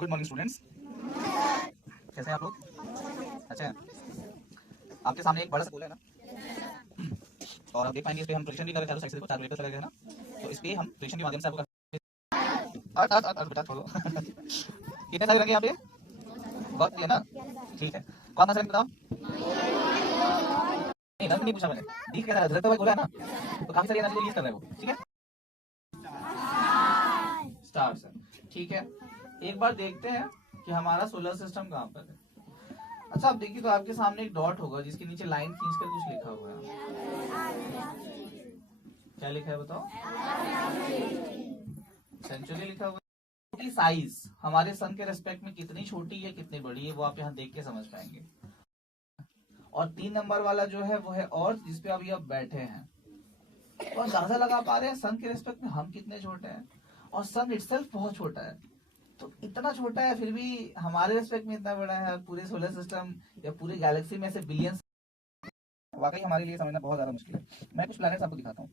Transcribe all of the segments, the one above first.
Good morning students, कैसे हैं आप लोग? अच्छा है। आपके सामने एक बड़ा सा गोला है ना, और आप देख पाएंगे इस पे हम प्रेडिक्शन भी करें, चारों साइड से देखो 4 पेपर लगाए हैं ना, तो इस पे हम प्रेडिक्शन के माध्यम से आपको अर्थ अर्थ अर्थ अर्थ बेटा छोड़ो कितने सारे रंगे यहाँ पे? बहुत है ना, ठीक है। कौन सा रंग बताओ? नहीं, रंग नहीं पूछा मैंने, दिख कैसा रहा हुआ गोला है ना, तो काफी सारी एनर्जी को यूज कर रहे हो, ठीक है। स्टार्स है, ठीक है। एक बार देखते हैं कि हमारा सोलर सिस्टम कहाँ पर है। अच्छा, आप देखिए तो आपके सामने एक डॉट होगा जिसके नीचे लाइन खींचकर कुछ लिखा हुआ है। क्या लिखा है बताओ? सेंचुरी लिखा हुआ है। साइज हमारे सन के रेस्पेक्ट में कितनी छोटी है कितनी बड़ी है वो आप यहाँ देख के समझ पाएंगे। और 3 नंबर वाला जो है वो है और जिसपे अभी आप बैठे हैं, और अंदाजा लगा पा रहे हैं सन के रेस्पेक्ट में हम कितने छोटे हैं, और सन इटसेल्फ बहुत छोटा है। तो इतना छोटा है फिर भी हमारे रेस्पेक्ट में इतना बड़ा है। पूरे सोलर सिस्टम या पूरी गैलेक्सी में से बिलियंस, वाकई हमारे लिए समझना बहुत ज्यादा मुश्किल है। मैं कुछ प्लैनेट्स आपको दिखाता हूँ।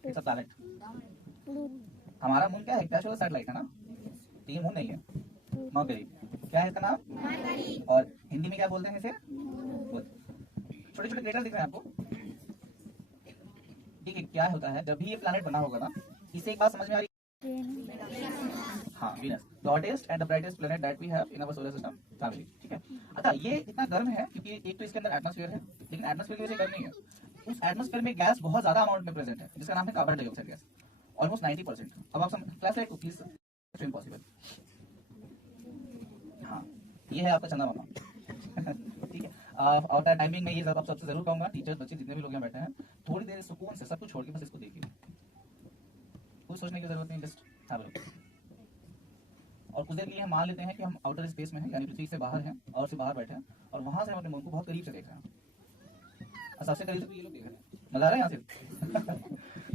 It's a planet. हमारा मून क्या है? क्या शो सैटेलाइट है ना, तो ये मून नहीं है, मरकरी। क्या है इसका नाम? और हिंदी में क्या बोलते हैं इसे? छोटे छोटे क्रेटर दिख रहे हैं आपको, ठीक है। क्या होता है जब भी ये प्लैनेट बना होगा ना, इसे एक बात समझ में आ रही है? हाँ, Venus, the hottest and the brightest planet that we have in our solar system family, ठीक है। अच्छा, ये इतना गर्म है क्योंकि एक तो इसके अंदर एटमॉस्फेयर है, लेकिन एटमॉस्फेयर की वजह से गर्म नहीं है। उस एटमॉस्फेयर में गैस बहुत ज्यादा अमाउंट में प्रेजेंट है जिसका नाम है कार्बन डाइऑक्साइड गैस, ऑलमोस्ट 90%। अब आप क्लास लाइट को प्लीज इम्पॉसिबल। हाँ, ये है आपका चंदा मामा ठीक है। और टाइमिंग में ये आप सबसे जरूर कहूंगा, टीचर्स बच्चे जितने भी लोग यहाँ बैठे हैं, थोड़ी देर सुकून से सब कुछ छोड़ के बस इसको देखिए, कुछ सोचने की जरूरत नहीं, जस्ट हैव अ लुक। और कुछ देर के लिए हम मान लेते हैं कि हम आउटर स्पेस में हैं, यानी पृथ्वी से बाहर हैं और से बाहर बैठे हैं, और वहां से हम अपने मून को बहुत करीब से देख रहे हैं। सबसे करीब से तो ये लोग देख रहे हैं, मजा आ रहा है यहाँ से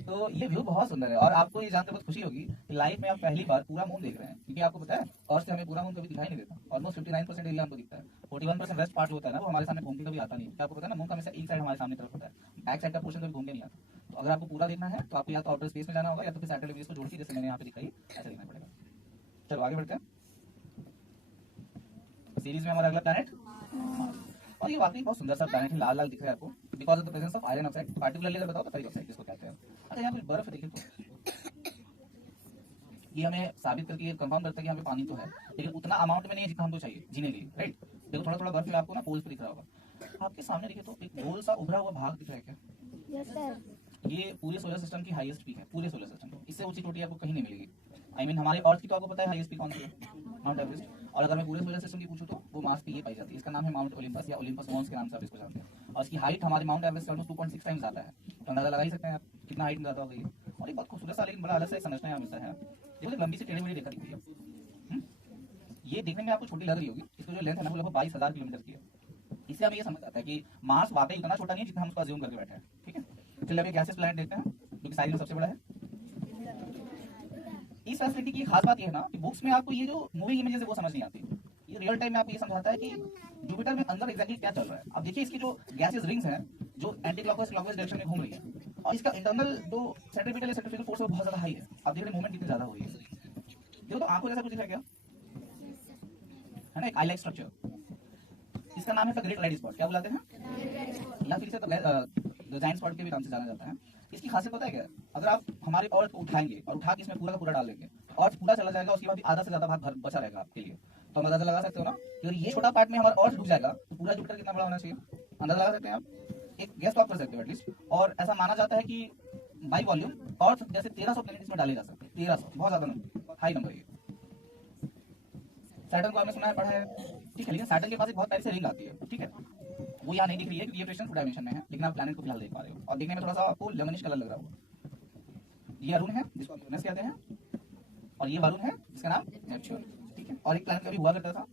तो ये व्यू बहुत सुंदर है, और आपको ये जानकर बहुत खुशी होगी कि लाइफ में आप पहली बार पूरा मून देख रहे हैं, क्योंकि आपको पता है और से हमें पूरा मून कभी दिखाई नहीं देता। ऑलमोस्ट 59% एरिया हमको दिखता है, 41% वेस्ट पार्ट होता है ना, वो हमारे सामने घूम के कभी आता नहीं है। क्या आपको पता है ना, मून का हमेशा एक साइड हमारे सामने तरफ होता है, बैक साइड का पोर्शन कभी घूम के नहीं आता। तो अगर आपको पूरा देखना है तो आपको या तो आउटर स्पेस में जाना होगा या तो फिर सैटेलाइट इमेज को जोड़ के, जैसे मैंने यहाँ पे दिखाई, ऐसा देखना पड़ेगा। चलो आगे बढ़ते हैं। सीरीज में हमारा अगला प्लैनेट, और ये वाकई बहुत सुंदर सा प्लैनेट है, लाल लाल दिख रहा है आपको, because of the presence of iron oxide. Particularly अगर बताओ तो फेरिक ऑक्साइड जिसको कहते हैं। अच्छा, यहाँ पे बर्फ देखिए तो ये हमें साबित करके कंफर्म करता है कि यहाँ पे पानी तो है, लेकिन उतना अमाउंट में नहीं है जितना हमको चाहिए जीने के लिए, राइट। देखो थोड़ा थोड़ा बर्फ में आपको ना पोल्स पे दिख रहा होगा। आपके सामने देखिए तो एक गोल सा उभरा हुआ भाग दिख रहा है क्या? Yes sir. ये पूरे सोलर सिस्टम की हाईएस्ट पीक है, पूरे सोलर सिस्टम की। इससे ऊंची चोटी आपको कहीं नहीं मिलेगी। आई मीन हमारे अर्थ की तो आपको पता है हाईएस्ट पीक कौन सी है? Mount Everest. और अगर मैं पूरे सोलर सिस्टम की पूछूं तो वो मार्स पे ये पाई जाती है, इसका नाम है माउंट ओलिम्पस या ओलिम्पस मॉन्स के नाम से आप इसको जानते हैं। और इसकी हाइट हमारे माउंट एवरेस्ट से ऑलमोस्ट 2.6 टाइम्स ज्यादा है, तो अंदाजा लगा ही सकते हैं आप कितना हाइट में ज्यादा हो गई है। और एक बहुत खूबसूरत सा लेकिन बड़ा अलग सा एक संरचना यहाँ मिलता है। देखो लंबी सी टेढ़ी मेढ़ी रेखा दिख रही है, ये देखने में आपको छोटी लग रही होगी, इसको जो लेंथ है ना वो लगभग 22,000 किलोमीटर की है। इससे हमें ये समझ आता है कि मार्स वाकई उतना छोटा नहीं है जितना हम उसको अज्यूम करके बैठे हैं, ठीक है। चलिए अभी गैसेस प्लैनेट देखते हैं जो कि साइज में सबसे बड़ा है। इस फैसिलिटी की खास बात ये है ना कि बुक्स में आपको ये जो मूवी इमेजेस है वो समझ नहीं आती, ये रियल टाइम में आपको ये समझाता है कि जुपिटर में अंदर एग्जैक्टली क्या चल रहा है। अब देखिए इसकी जो गैसेस रिंग्स हैं जो एंटी क्लॉकवाइज डायरेक्शन में घूम रही है, और इसका इंटरनल जो सेंट्रीपिटल या सेंट्रीफ्यूगल फोर्स है वो बहुत ज्यादा हाई है। आप देख रहे हैं मूवमेंट कितनी ज्यादा हो रही है। देखो तो आंखों जैसा कुछ दिख रहा है क्या? है ना, एक आई लाइक स्ट्रक्चर। इसका नाम है द ग्रेट रेड स्पॉट। क्या बुलाते हैं? या फिर इसे द जायंट स्पॉट के भी नाम से जाना जाता है। इसकी खासियत पता है क्या? अगर आप हमारे अर्थ को उठाएंगे और उठा के इसमें पूरा का पूरा डाल देंगे, अर्थ पूरा चला जाएगा, उसके बाद भी आधा से ज्यादा भाग बचा रहेगा आपके लिए। तो हम अंदाजा लगा सकते हो ना कि अगर ये छोटा पार्ट में हमारा अर्थ डूब जाएगा तो पूरा जुपिटर कितना बड़ा होना चाहिए? अंदाजा लगा सकते हैं आप? एक गेस तो आप कर सकते हो एटलीस्ट। और ऐसा माना जाता है कि बाई वॉल्यूम अर्थ जैसे 1300 प्लैनेट इसमें डाले जा सकते हैं। 1300 बहुत ज्यादा हाई नंबर है। सैटर्न को आपने सुना है, पढ़ा है, ठीक है। लेकिन सैटर्न के पास एक बहुत प्यारी सी रिंग आती है, ठीक है। वो यहाँ नहीं दिख रही है क्योंकि ये प्रेशर 2 डायमेंशन में है, लेकिन आप प्लैनेट को फिलहाल देख पा रहे हो, और देखने में थोड़ा सा आपको लेमनिश कलर लग रहा होगा। ये अरुण है जिसको आप यूरेनस कहते हैं, और ये वरुण है जिसका नाम नेपच्यून, ठीक है। और एक प्लैनेट कभी हुआ करता था,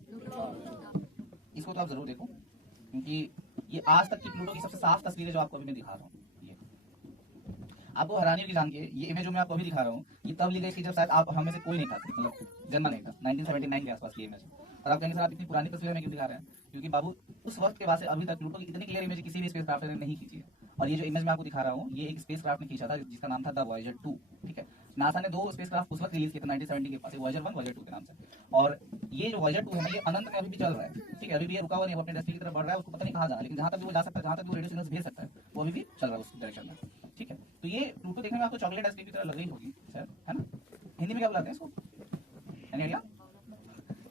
इसको तो आप जरूर देखो क्योंकि ये आज तक की प्लूटो की सबसे साफ तस्वीर है जो आपको अभी मैं दिखा रहा हूँ। ये आपको हैरानी होगी जान के, ये इमेज जो मैं आपको अभी दिखा रहा हूँ ये तब ली गई थी जब शायद आप हमें से कोई नहीं था, मतलब जन्मा नहीं था, 1979 के आसपास की इमेज। और आप कहेंगे सर आप इतनी पुरानी तस्वीर में क्यों दिखा रहे हैं? क्योंकि बाबू उस वक्त के बाद से अभी तक प्लूटो की इतनी क्लियर इमेज किसी भी स्पेसक्राफ्ट ने नहीं खींची है। और ये जो इमेज मैं आपको दिखा रहा हूँ ये एक स्पेसक्राफ्ट ने खींचा था जिसका नाम था द वॉयेजर 2, ठीक है। नासा ने 2 स्पेसक्राफ्ट उस वक्त रिलीज किए थे 1970 के पास, वॉयेजर 1 वॉयेजर 2 के नाम से। और ये जो वॉयेजर 2 है ना, ये अनंत में अभी भी चल रहा है, ठीक है, अभी भी ये रुका हुआ नहीं, वो अपने डेस्टिनी की तरफ बढ़ रहा है, उसको पता नहीं कहाँ जाना, लेकिन जहाँ तक भी वो जा सकता है, जहाँ तक भी वो रेडियो सिग्नल्स भेज सकता है, वो अभी भी चल रहा है उस डायरेक्शन में, ठीक है। तो ये प्लूटो देखने में आपको चॉकलेट आइसक्रीम की तरह लग रही होगी शायद, है ना? हिंदी में क्या बुलाते हैं इसको, एनी आइडिया?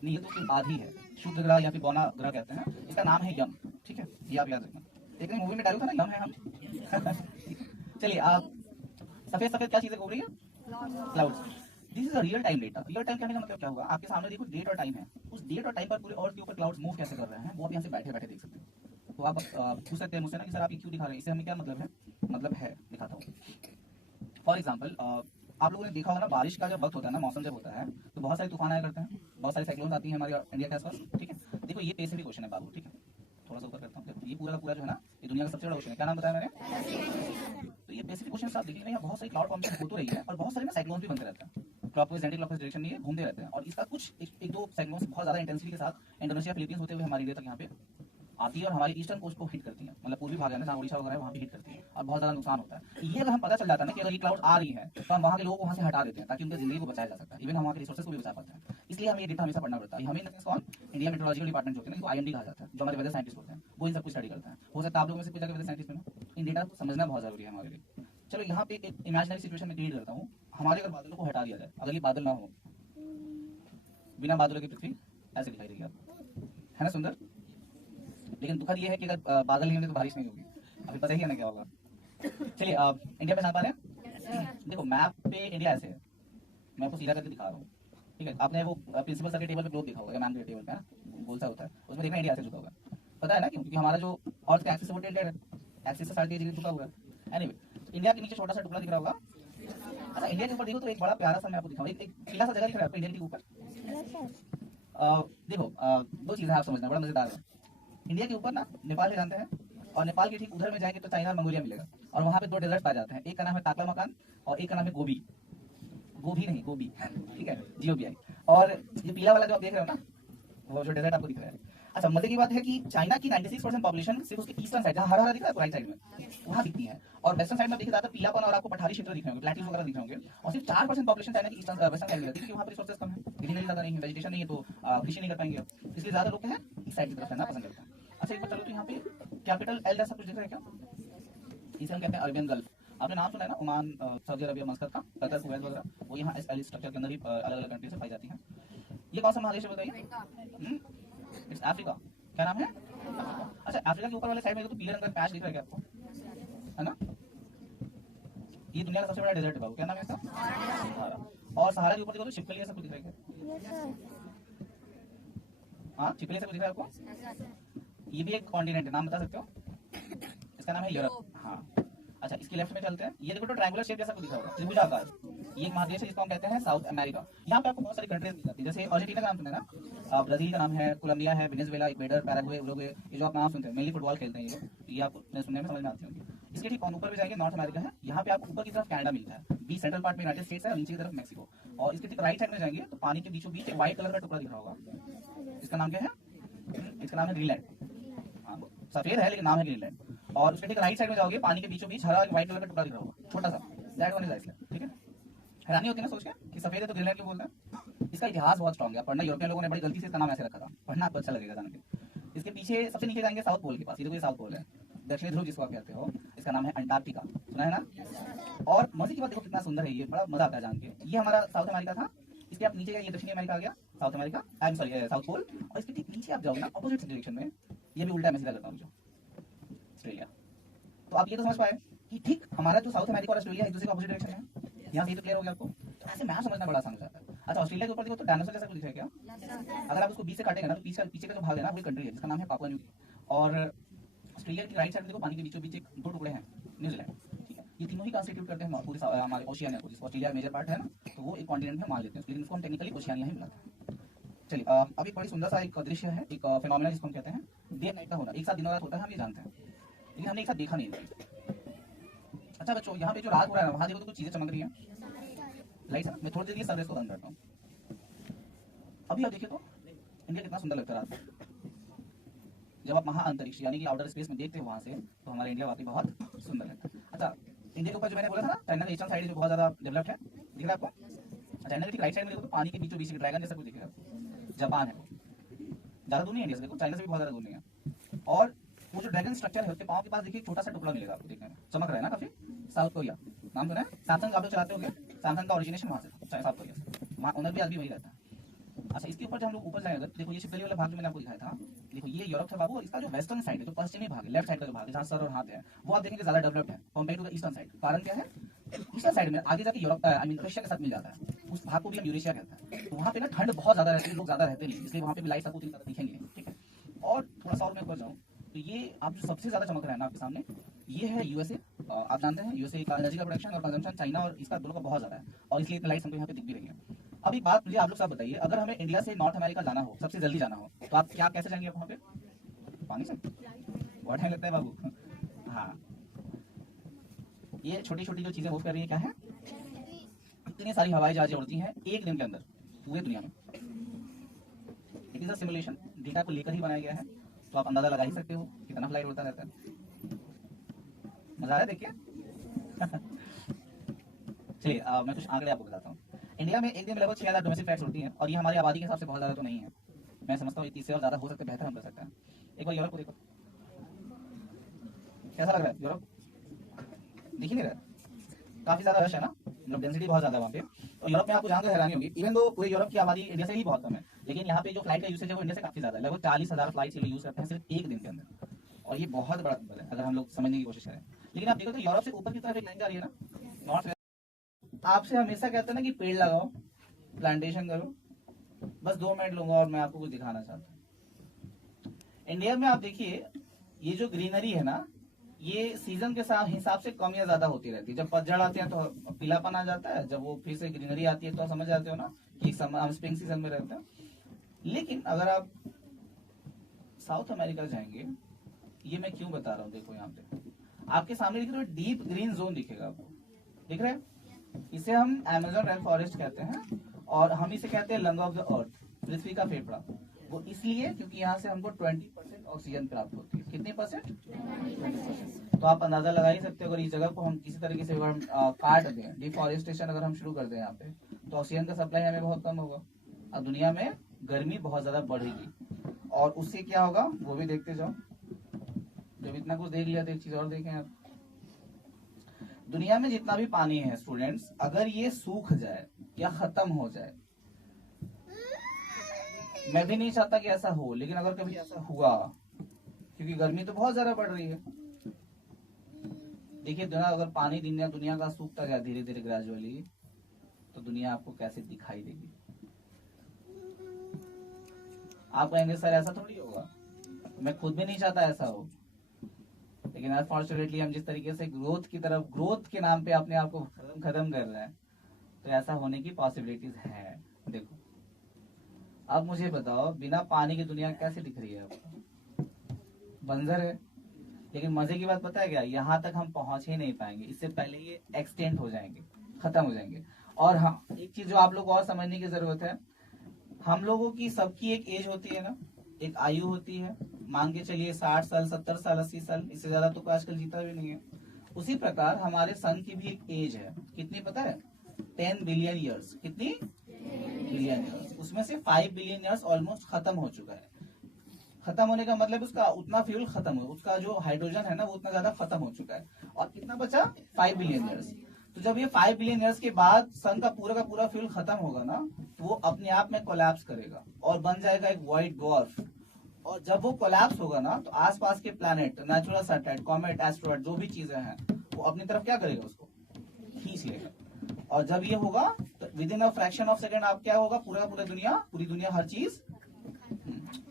नहीं, ये तो सिर्फ आधी है, शुद्ध ग्रह या फिर बौना ग्रह कहते हैं, इसका नाम है यम, ठीक है, ये आप याद रखना। एक मूवी में डायलॉग था ना, यम है हम। चलिए, आप सफेद सफेद क्या चीजें घूम रही है? Clouds. This is a real time data. Real time कहने का मतलब क्या हुआ? आपके सामने देखो डेट और टाइम है, उस डेट और टाइम पर पूरे अर्थ के ऊपर क्लाउड्स मूव कैसे कर रहे हैं, वो आप यहाँ से बैठे बैठे देख सकते हैं। तो आप पूछ सकते हैं मुझसे ना कि सर आप ये क्यों दिखा रहे हैं, इससे हमें क्या मतलब है? मतलब है, दिखाता हूँ। फॉर एग्जाम्पल, आप लोगों ने देखा होगा ना, बारिश का जब वक्त होता है ना, मौसम जब होता है, तो बहुत सारे तूफान आया करते हैं, बहुत सारी साइक्लोन्स आती हैं हमारे इंडिया के आसपास, ठीक है। देखो ये पैसिफिक ओशन है बाबू, ठीक है, थोड़ा सा ऊपर करता हूँ, ये पूरा का पूरा जो है ना, ये दुनिया का सबसे बड़ा ओशन है, क्या नाम बताया मैंने? तो ये पैसिफिक ओशन से आप देखिए यहाँ बहुत सारी क्लाउड फॉर्मेशन हो तो रही है, और बहुत सारे ना साइक्लोन्स भी बनते रहते हैं, क्लॉकवाइज एंटी क्लॉकवाइज डायरेक्शन में ये घूमते रहते हैं। और इसका कुछ एक दो साइक्लोन्स बहुत ज्यादा इंटेंसिटी के साथ इंडोनेशिया फिलीपींस होते हुए हमारे इंडिया तक यहाँ पे आती है, और हमारी ईस्टर्न कोस्ट को हिट करती है, मतलब पूर्वी भाग है ना, जहाँ उड़ीसा वगैरह है वहाँ पे हिट करती है, और बहुत ज्यादा नुकसान होता है। ये अगर हम पता चल जाता है ना कि अगर ये क्लाउड आ रही है, तो हम वहाँ के लोगों को वहाँ से हटा देते हैं, ताकि उनकी जिंदगी को बचाया जा सकता है, इवन हम वहाँ के रिसोर्सेज को भी बचा पाते हैं। इसलिए हमें ये डेटा हमेशा पढ़ना पड़ता है। हमें कौन, इंडिया मेट्रोलॉजिकल डिपार्टमेंट होते हैं, इसको IMD कहा जाता है, जो हमारे वेदर साइंटिस्ट होते हैं, वो इन सब कुछ स्टडी करता है। हो सकता है आप लोगों में से कोई वेदर साइंटिस्ट में इन डेटा को समझना बहुत जरूरी है हमारे लिए। चलो यहाँ पे एक इमेजिनरी सिचुएशन में क्रिएट करता हूँ, हमारे अगर बादलों को हटा दिया जाए, अगर ये बादल ना हो, बिना बादलों की पृथ्वी ऐसे दिखाई देगी आपको, है ना सुंदर? लेकिन दुखद ये है कि अगर बादल नहीं होंगे तो बारिश नहीं होगी, अभी पता ही है ना क्या होगा। चलिए, इंडिया पे पा रहे हैं? देखो मैप पे इंडिया ऐसे है, मैं आपको सीधा करके दिखा रहा हूँ, ठीक है। आपने वो प्रिंसिपल सर के टेबल पे ग्लोब देखा होगा, मैम के टेबल पे ना गोल सा होता है, उसमें देखना इंडिया ऐसे झुका होगा, पता है ना क्यों? क्योंकि हमारा जो अर्थ का एक्सिस है वो टिल्टेड है, एक्सिस से 3.5 डिग्री झुका हुआ है। एनीवे, इंडिया के नीचे छोटा सा टुकड़ा दिख रहा होगा। अच्छा, इंडिया के ऊपर देखो तो एक बड़ा प्यारा सा मैं आपको दिखाऊँ, एक पीला सा जगह दिख रहा है आपको इंडिया के ऊपर। देखो, दो चीजें आप समझना, बड़ा मजेदार है। इंडिया के ऊपर ना नेपाल है, जानते हैं, और नेपाल के ठीक उधर में जाएंगे तो चाइना और मंगोलिया मिलेगा, और वहाँ पे 2 डेजर्ट पाए जाते हैं, एक का नाम है ताकला मकान और एक का नाम है गोबी, गोभी नहीं गोबी, ठीक है, GOBI। और ये पीला वाला जो आप देख रहे हो ना, वो जो डेजर्ट आपको दिख रहा है। अच्छा, मजे की बात है कि चाइना की 96% पॉपुलेशन सिर्फ उसके ईस्टर्न साइड, जहाँ हरा हरा दिख रहा है राइट साइड में, वहाँ दिखती है, और वेस्टर्न साइड में देखिए ज्यादा पीलापन और आपको पठारी क्षेत्र दिख रहे होंगे, प्लेट्यूज वगैरह दिख रहे होंगे, और सिर्फ 4% पॉपुलेशन चाइना की ईस्टर्न वेस्टर्न साइड में रहती है, क्योंकि वहाँ पर रिसोर्सेज कम है, ग्रीनरी ज्यादा नहीं है, वेजिटेशन नहीं है, तो कृषि नहीं कर पाएंगे, इसलिए ज्यादा लोग हैं इस साइड की तरफ रहना पसंद करते हैं। अच्छा, एक बार चलो तो यहाँ पे कैपिटल L जैसा कुछ दिख रहा है क्या? इसे हम कहते हैं अरबियन गल्फ। आपने नाम सुना है ना, ओमान, सऊदी अरबिया, मस्कत का, कतर, कुवैत वगैरह, वो यहाँ इस स्ट्रक्चर के अंदर ही अलग अलग कंट्री से पाई जाती हैं। ये कौन सा महादेश है बताइए? It's Africa. क्या नाम है? अच्छा, अफ्रीका के ऊपर वाले साइड में तो पीले रंग का पैच दिख रहा है क्या आपको, है ना? ये दुनिया का सबसे बड़ा डेजर्ट है बाबू, क्या नाम है इसका? सहारा। और सहारा के ऊपर देखो तो छिपकली ऐसा कुछ दिख रहा है, हाँ छिपकली ऐसा कुछ दिख रहा है आपको? ये भी एक कॉन्टिनेंट है, नाम बता सकते हो? इसका नाम है यूरोप। हाँ, अच्छा, इसके लेफ्ट में चलते हैं, ये देखो तो ट्रायंगुलर शेप जैसा कुछ दिखा होगा, त्रिभुजाकार। ये एक महादेश है जिसको हम कहते हैं साउथ अमेरिका। यहाँ पे आपको बहुत सारी कंट्रीज मिल जाती है, जैसे अर्जेंटीना का नाम सुना है ना, ब्राजील का नाम है, कोलंबिया है, वेनेजुएला, इक्वेडर, पैराग्वे, उरुग्वे, ये जो आप नाम सुनते हैं, मेनली फुटबॉल खेलते हैं ये लोग, ये आपको सुनने में समझ में आती होंगी। इसके ठीक ऊपर भी जाएंगे, नॉर्थ अमेरिका है, यहाँ पे आपको ऊपर की तरफ कनाडा मिलता है, बीच सेंट्रल पार्ट में यूनाइटेड स्टेट्स है, और नीचे की तरफ मैक्सिको। और इसके ठीक राइट साइड में जाएंगे तो पानी के बीचों बीच एक व्हाइट कलर का टुकड़ा दिख रहा होगा, इसका नाम क्या है? इसका नाम है ग्रीनलैंड। हाँ, सफेद है लेकिन नाम है ग्रीनलैंड। और उसके ठीक राइट साइड में जाओगे, पानी के बीचों बीच हरा व्हाइट कलर का टुकड़ा दिख रहा होगा, छोटा सा, दैट वन इज आइसलैंड, ठीक है। हैरानी होती है ना सोच के कि सफेद है तो ग्रीनलैंड क्यों बोलते हैं? इसका इतिहास बहुत स्ट्रॉन्ग है, पढ़ना यूरोपियन लोगों ने बड़ी गलती से इसका नाम ऐसे रखा था, पढ़ना आपको अच्छा लगेगा जान के। इसके पीछे सबसे नीचे जाएंगे साउथ पोल के पास, ये देखो साउथ पोल है, दक्षिणी ध्रुव जिसको आप कहते हो, इसका नाम है अंटार्कटिका, सुना है ना? और मजे की बात देखो कितना सुंदर है ये, बड़ा मजा आता है जान के। ये हमारा साउथ अमेरिका था, इसके आप नीचे जाइए दक्षिणी अमेरिका आ गया, south America, I am sorry south pole. और इसके ठीक नीचे आप जाओगे ना अपोजिट डायरेक्शन में, ये भी उल्टा मैं सीधा करता हूँ, जो ऑस्ट्रेलिया। तो आप ये तो समझ पाए कि ठीक हमारा जो साउथ अमेरिका और ऑस्ट्रेलिया एक दूसरे का अपोजिट डायरेक्शन है, यहाँ से ये तो क्लियर हो गया आपको। तो ऐसे मैप समझना बड़ा आसान हो जाता है। अच्छा, ऑस्ट्रेलिया के ऊपर देखो तो डायनासोर जैसा कुछ दिख रहा है क्या? अगर आप उसको बीच से काटेंगे ना तो पीछे का जो भाग है ना, वो कंट्री है जिसका नाम है पापुआ न्यू गिनी। और ऑस्ट्रेलिया की राइट साइड में देखो पानी के बीचों बीच एक 2 टुकड़े हैं, न्यूजीलैंड, ठीक है। ये तीनों ही कंस्टिट्यूट करते हैं पूरे हमारे ओशियानिया को, जिसको ऑस्ट्रेलिया मेजर पार्ट है ना, तो वो एक कॉन्टिनेंट में मान लेते हैं, लेकिन उसको हम टेक्निकली ओशियानिया ही बुलाते हैं। चलिए, अब एक बड़ी सुंदर सा एक दृश्य है, एक फिनोमेना जिसको हम कहते हैं डे नाइट का होना। एक साथ दिन और रात होता है, हम ये जानते हैं, लेकिन हमने एक साथ देखा नहीं है। अच्छा बच्चों, यहाँ पे जो रात हो रहा है वहाँ देखो तो कुछ चीजें चमक रही हैं, लाइट। मैं थोड़ी देर के लिए सर्विस को बंद करता हूँ। अभी आप देखिए तो इंडिया कितना सुंदर लगता है रात में, जब आप महाअंतरिक्ष यानी कि आउटर स्पेस में देखते हो वहाँ से, तो हमारा इंडिया वाकई बहुत सुंदर लगता है। अच्छा, इंडिया के ऊपर जो मैंने बोला था ना, चाइना का ईस्टर्न साइड जो बहुत ज्यादा डेवलप्ड है, दिख रहा है आपको? अच्छा, इंडिया के ठीक राइट साइड में देखो तो पानी के बीचों बीच ड्रैगन जैसा कुछ दिख रहा है, जापान है। ज्यादा दूर नहीं है इंडिया से, देखो चाइना से भी बहुत ज्यादा दूर नहीं है। और वो जो ड्रैगन स्ट्रक्चर है उसके पाँव के पास देखिए छोटा सा टुकड़ा मिलेगा आपको देखने में, चमक रहा है ना काफी। साउथ कोरिया नाम सुना है? सैमसंग आप लोग चलाते होंगे, सैमसंग का ओरिजिनेशन वहां से साउथ कोरिया से, वहाँ ओनर भी आज भी वही रहता है। अच्छा, इसके ऊपर जब हम लोग ऊपर जाएंगे देखो ये शिवगली वाला भाग जो मैंने आपको दिखाया था, देखो ये यूरोप था बाबू, और इसका जो वेस्टर्न साइड है, जो पश्चिमी भाग है, लेफ्ट साइड का जो भाग है जहाँ सर और हाथ है, वो आप देखेंगे ज्यादा डेवलप्ड है compare to the eastern side. कारण क्या है? ईस्टर्न साइड में आगे जाके यूरोप आई मीन रशिया के साथ मिल जाता है, उस भाग को भी हम यूरेशिया कहते हैं। तो वहाँ पे ना ठंड बहुत ज्यादा रहती है, लोग ज्यादा रहते नहीं, इसलिए वहाँ पे भी लाइट्स आपको दिखेंगे, ठीक है। और थोड़ा सा और मैं ऊपर जाऊँ तो ये आप जो सबसे ज्यादा चमक रहा है ना आपके सामने, ये है यूएसए। आप जानते हैं यूएसए का एनर्जी का प्रोडक्शन और कंजम्पशन चाइना और इसका दोनों का बहुत ज्यादा है, और इसलिए इतनी लाइट्स हमको यहाँ पे दिख भी रही है। अब एक बात मुझे आप लोग सब बताइए, अगर हमें इंडिया से नॉर्थ अमेरिका जाना हो, सबसे जल्दी जाना हो, तो आप क्या कैसे जाएंगे वहाँ पे? पानी से? बहुत टाइम लगता है बाबू। हाँ, ये छोटी छोटी जो चीजें मूव कर रही है क्या है? इतनी सारी हवाई जहाजें उड़ती हैं एक दिन के अंदर पूरे दुनिया में। It is a simulation, data को लेकर ही बनाया गया है, तो आप अंदाजा लगा ही सकते हो कितना फ्लाइट उड़ता रहता है। मजा आ रहा है देखिए। चलिए मैं कुछ आंकड़े आपको बताता हूँ। इंडिया में एक दिन में लगभग 6000 डोमेस्टिक फ्लाइट्स उड़ती हैं, और ये हमारी आबादी के हिसाब से बहुत ज्यादा तो नहीं है। मैं समझता हूँ 30 से और ज्यादा हो सकते हैं, बेहतर हम कर सकते हैं। एक बार यूरोप को देखो, कैसा लग रहा है यूरोप? दिख ही नहीं रहा है, काफी ज्यादा रश है ना, मतलब डेंसिटी बहुत ज्यादा है वहाँ पे। तो यूरोप में आपको जानकर हैरानी होगी, इवन दो पूरे यूरोप की आबादी इंडिया से ही बहुत कम है, लेकिन यहाँ पे जो फ्लाइट का यूसेज है वो इंडिया से काफी ज्यादा है। लगभग 40,000 फ्लाइट ये लोग यूज करते हैं सिर्फ एक दिन के अंदर, और ये बहुत बड़ा नंबर है अगर हम लोग समझने की कोशिश करें। लेकिन आप देखो तो यूरोप से ऊपर की तरफ एक लाइन जा रही है ना, नॉर्थ। आपसे हमेशा कहते हैं ना कि पेड़ लगाओ, प्लांटेशन करो। बस 2 मिनट लूंगा और मैं आपको कुछ दिखाना चाहता हूँ। इंडिया में आप देखिए ये जो ग्रीनरी है ना, ये सीजन के हिसाब से कम या ज्यादा होती रहती है। जब पतझड़ आते हैं तो पीलापन आ जाता है, जब वो फिर से ग्रीनरी आती है तो आप समझ जाते हो ना कि हम स्प्रिंग सीजन में रहते हैं। लेकिन अगर आप साउथ अमेरिका जाएंगे, ये मैं क्यों बता रहा हूँ, देखो यहाँ पे आपके सामने दिख रहा है डीप ग्रीन जोन दिखेगा आपको, दिख रहा है? इसे हम अमेज़न रेन फॉरेस्ट कहते हैं, और हम इसे कहते हैं लंग ऑफ द अर्थ, पृथ्वी का फेफड़ा। वो इसलिए क्योंकि यहाँ से हमको 20% ऑक्सीजन प्राप्त होती है। कितनी परसेंट? 20%। तो आप अंदाजा लगा ही सकते हो, अगर इस जगह को हम किसी तरीके से अगर हम काट दें, डिफॉरेस्टेशन अगर हम शुरू कर दें यहाँ पे, तो ऑक्सीजन का सप्लाई हमें बहुत कम होगा, और दुनिया में गर्मी बहुत ज्यादा बढ़ेगी। और उससे क्या होगा वो भी देखते जाओ। जब इतना कुछ देख लिया तो एक चीज और देखें आप, दुनिया में जितना भी पानी है स्टूडेंट्स, अगर ये सूख जाए या खत्म हो जाए, मैं भी नहीं चाहता कि ऐसा हो, लेकिन अगर कभी ऐसा हुआ, क्योंकि गर्मी तो बहुत ज्यादा बढ़ रही है, देखिए अगर पानी दुनिया का सूखता गया धीरे धीरे ग्रेजुअली, तो दुनिया आपको कैसे दिखाई देगी? आप कहेंगे सर ऐसा थोड़ी होगा, मैं खुद भी नहीं चाहता ऐसा हो, लेकिन अनफॉर्चुनेटली हम जिस तरीके से ग्रोथ के नाम पे अपने आप को खत्म कर रहे हैं, तो ऐसा होने की पॉसिबिलिटीज है। देखो अब मुझे बताओ, बिना पानी की दुनिया कैसे दिख रही है आपको? बंजर है। लेकिन मजे की बात पता है क्या, यहाँ तक हम पहुंच ही नहीं पाएंगे, इससे पहले ये एक्सटेंड हो जाएंगे, खत्म हो जाएंगे। और हाँ, एक चीज जो आप लोग को और समझने की जरूरत है, हम लोगों की सबकी एक एज होती है ना, एक आयु होती है, मान के चलिए 60 साल, 70 साल, 80 साल, इससे ज्यादा तो कोई आजकल जीता भी नहीं है। उसी प्रकार हमारे सन की भी एक एज है, कितनी पता है? 10 बिलियन ईयर्स। कितनी? Billion years. उसमें से 5 बिलियन ईयर्स ऑलमोस्ट खत्म हो चुका है। खत्म होने का मतलब उसका उतना फ्यूल खत्म हो, उसका जो हाइड्रोजन है ना वो उतना ज्यादा खत्म हो चुका है, और कितना बचा? 5 बिलियन ईयर्स। तो जब ये 5 बिलियन ईयर्स के बाद सन का पूरा फ्यूल खत्म होगा ना, तो वो अपने आप में कोलैप्स करेगा और बन जाएगा एक व्हाइट डॉर्फ। और जब वो कोलैप्स होगा ना, तो आसपास के planet, natural satellite, comet, asteroid, जो भी चीजें हैं, वो अपनी तरफ क्या करेगा? उसको खींच लेगा। और जब ये होगा तो with in a fraction of second आप क्या होगा? पूरी दुनिया हर चीज।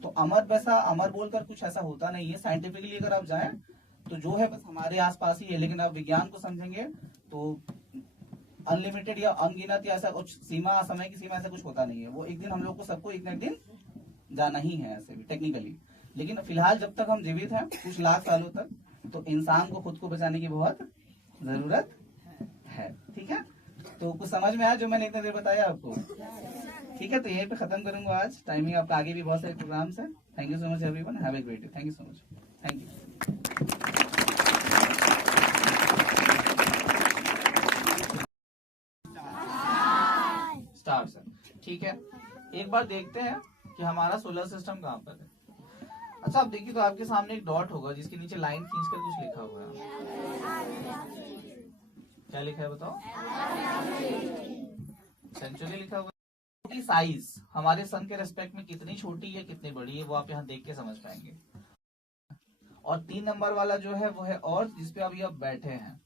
तो अमर बोलकर कुछ ऐसा होता नहीं है। साइंटिफिकली अगर आप जाएं तो जो है बस हमारे आसपास ही है, लेकिन आप विज्ञान को समझेंगे तो अनलिमिटेड या अनगिनत या ऐसा कुछ समय की सीमा ऐसा कुछ होता नहीं है। वो एक दिन हम लोग को सबको एक दिन जाना ही है, ऐसे भी टेक्निकली। लेकिन फिलहाल जब तक हम जीवित हैं कुछ लाख सालों तक, तो इंसान को खुद को बचाने की बहुत जरूरत है। ठीक है, तो कुछ समझ में आया जो मैंने इतनी देर बताया आपको? ठीक है, तो यहीं पे खत्म करूंगा आज। टाइमिंग आपका आगे भी बहुत सारे प्रोग्राम्स है। Thank you so much everyone, have a great day. Thank you so much. Thank you. ठीक है, एक बार देखते हैं कि हमारा सोलर सिस्टम कहाँ पर है। अच्छा आप देखिए तो आपके सामने एक डॉट होगा जिसके नीचे लाइन खींचकर कुछ लिखा हुआ है। क्या लिखा है बताओ? सेंचुरी लिखा हुआ है। साइज हमारे सन के रेस्पेक्ट में कितनी छोटी है कितनी बड़ी है वो आप यहाँ देख के समझ पाएंगे। और 3 नंबर वाला जो है वो है और, जिसपे अभी आप बैठे हैं,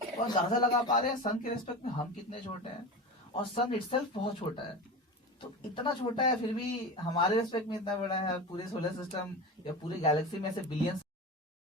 तो अंदाजा लगा पा रहे हैं सन के रेस्पेक्ट में हम कितने छोटे हैं। और सन इटसेल्फ बहुत छोटा है, तो इतना छोटा है फिर भी हमारे रेस्पेक्ट में इतना बड़ा है। पूरे सोलर सिस्टम या पूरी गैलेक्सी में से बिलियंस